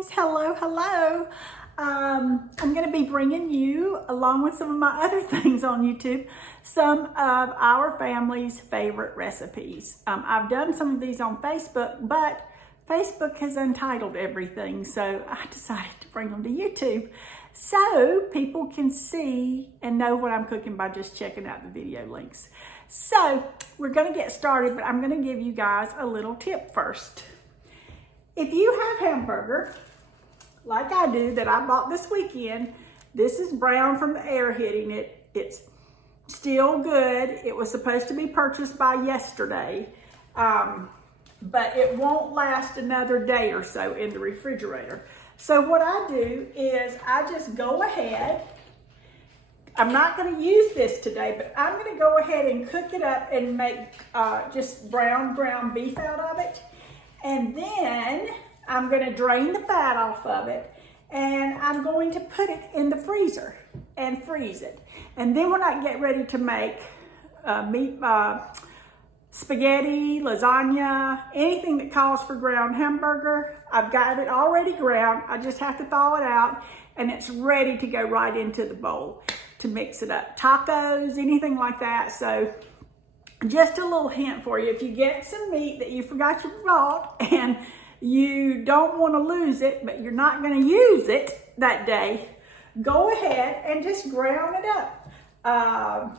guys, hello. I'm going to be bringing you, along with some of my other things on YouTube, some of our family's favorite recipes. I've done some of these on Facebook, but Facebook has untitled everything, so I decided to bring them to YouTube so people can see and know what I'm cooking by just checking out the video links. So we're going to get started, but I'm going to give you guys a little tip first. If you have Hamburger, like I do, that I bought this weekend, this is brown from the air hitting it. It's still good. It was supposed to be purchased by yesterday, but it won't last another day or so in the refrigerator. So what I do is I just go ahead. I'm not going to use this today, but I'm going to go ahead and cook it up and make just brown ground beef out of it. And then I'm going to drain the fat off of it, and I'm going to put it in the freezer and freeze it. And then when I get ready to make spaghetti, lasagna, anything that calls for ground hamburger, I've got it already ground. I just have to thaw it out, and it's ready to go right into the bowl to mix it up. Tacos, anything like that. So just a little hint for you. If you get some meat that you forgot you brought and you don't want to lose it, but you're not going to use it that day, go ahead and just ground it up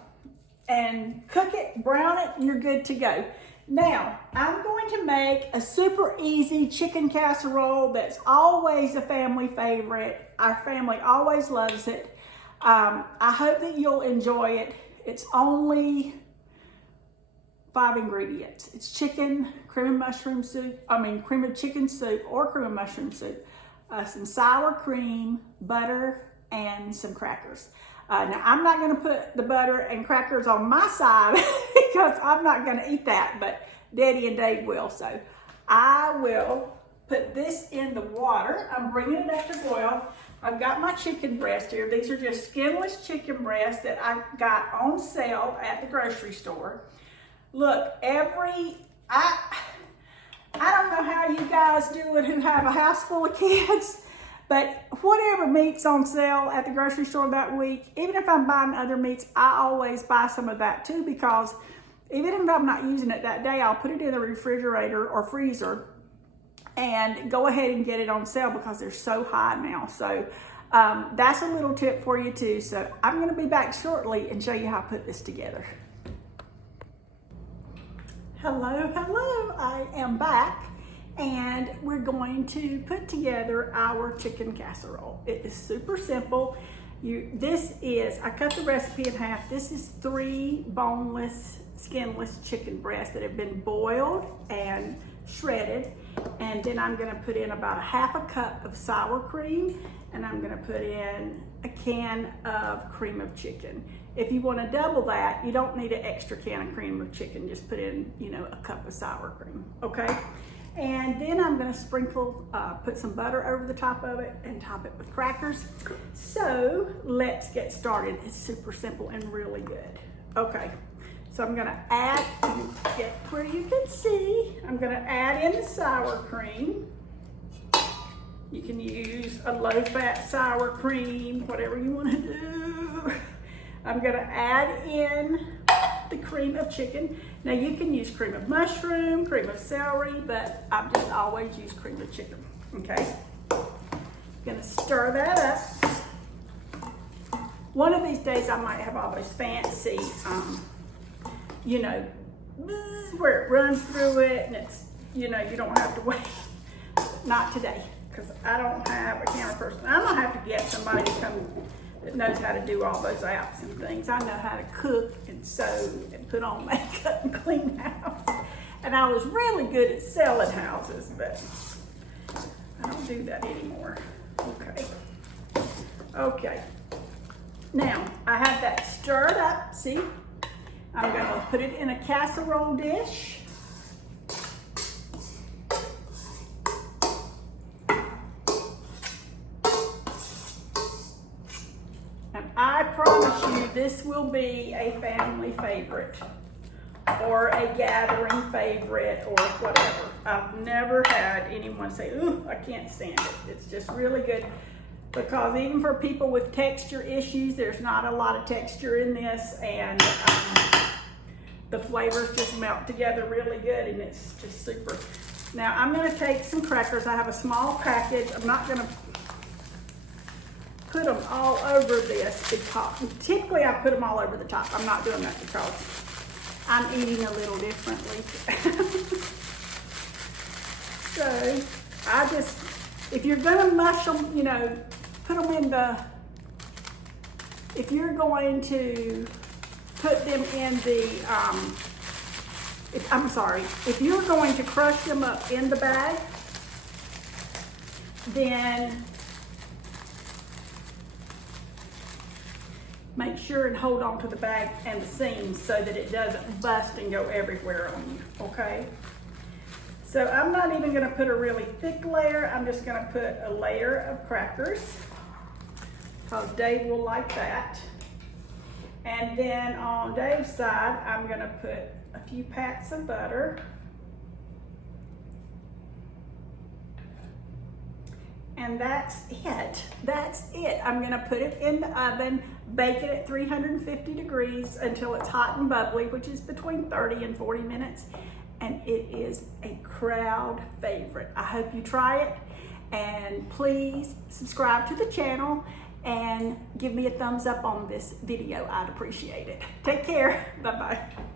and cook it, brown it, and you're good to go. Now, I'm going to make a super easy chicken casserole that's always a family favorite. Our family always loves it. I hope that you'll enjoy it. It's only 5 ingredients. It's chicken, cream of chicken soup or cream of mushroom soup, some sour cream, butter, and some crackers. Now, I'm not going to put the butter and crackers on my side because I'm not going to eat that, but Daddy and Dave will. So I will put this in the water. I'm bringing it up to boil. I've got my chicken breast here. These are just skinless chicken breasts that I got on sale at the grocery store. Look, I don't know how you guys do it who have a house full of kids, but whatever meat's on sale at the grocery store that week, even if I'm buying other meats, I always buy some of that too, because even if I'm not using it that day, I'll put it in the refrigerator or freezer and go ahead and get it on sale because they're so high now. So that's a little tip for you too. So I'm going to be back shortly and show you how I put this together. Hello, I am back, and we're going to put together our chicken casserole. It is super simple. I cut the recipe in half. This is 3 boneless, skinless chicken breasts that have been boiled and shredded, and then I'm gonna put in about 1/2 cup of sour cream, and I'm gonna put in a can of cream of chicken. If you want to double that, you don't need an extra can of cream of chicken. Just put in, a cup of sour cream, okay? And then I'm going to sprinkle, put some butter over the top of it and top it with crackers. So let's get started. It's super simple and really good. Okay, so I'm going to add, get where you can see, I'm going to add in the sour cream. You can use a low-fat sour cream, whatever you want to do. I'm going to add in the cream of chicken. Now you can use cream of mushroom, cream of celery, but I've just always used cream of chicken, okay? Going to stir that up. One of these days I might have all those fancy, where it runs through it and it's, you don't have to wait. Not today, because I don't have a counter person. I'm going to have to get somebody to come that knows how to do all those apps and things. I know how to cook and sew and put on makeup and clean house. And I was really good at selling houses, but I don't do that anymore. Okay. Now, I have that stirred up, see? I'm gonna put it in a casserole dish. I promise you this will be a family favorite or a gathering favorite or whatever. I've never had anyone say, ooh, I can't stand it. It's just really good, because even for people with texture issues, there's not a lot of texture in this, and the flavors just melt together really good, and it's just super. Now I'm gonna take some crackers. I have a small package. I'm not gonna put them all over this because typically I put them all over the top. I'm not doing that because I'm eating a little differently. So I just, if you're gonna mush them, you know, put them in the, if you're going to put them in the, if you're going to crush them up in the bag, then make sure and hold on to the bag and the seams so that it doesn't bust and go everywhere on you, okay? So I'm not even gonna put a really thick layer. I'm just gonna put a layer of crackers, because Dave will like that. And then on Dave's side, I'm gonna put a few pats of butter. And that's it. That's it. I'm gonna put it in the oven, bake it at 350 degrees until it's hot and bubbly, which is between 30 and 40 minutes. And it is a crowd favorite. I hope you try it, and please subscribe to the channel and give me a thumbs up on this video. I'd appreciate it. Take care. Bye-bye.